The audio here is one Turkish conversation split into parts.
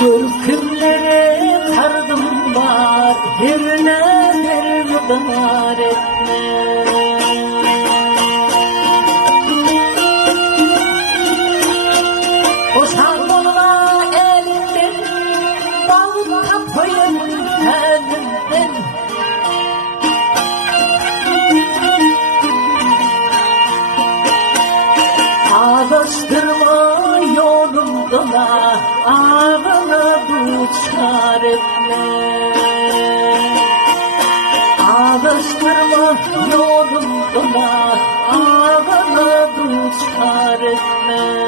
Görkümlere sardım var, birine bir dar etme. Boşanmalar elinden, bal kapıyım elinden. Ağlaştırma yolumda, ağına duçar etme. Ağlaştırma yolumda, ağına duçar etme.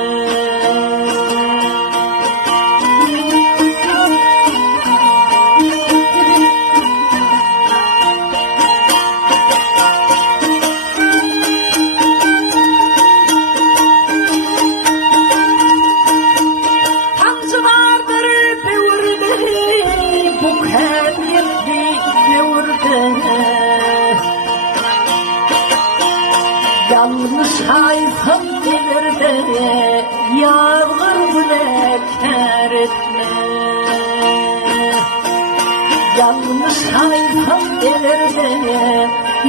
Yanlış hayfım gelir de yağmur bile kâr etme. Yanlış hayfım gelir de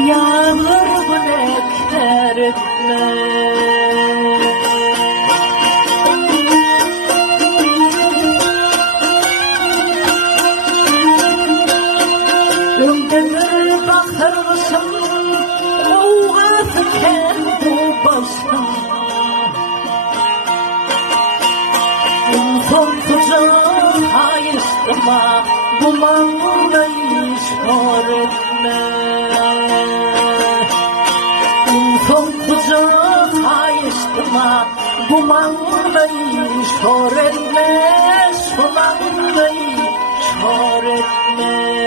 yağmur bile kâr etme. Ömrüme bakar mısın? Oğaz kendi başına. İnsan kucağa ayıştırma, dumanla işar etme. İnsan kucağa ayıştırma, dumanla işar etme. Dumanla işar etme.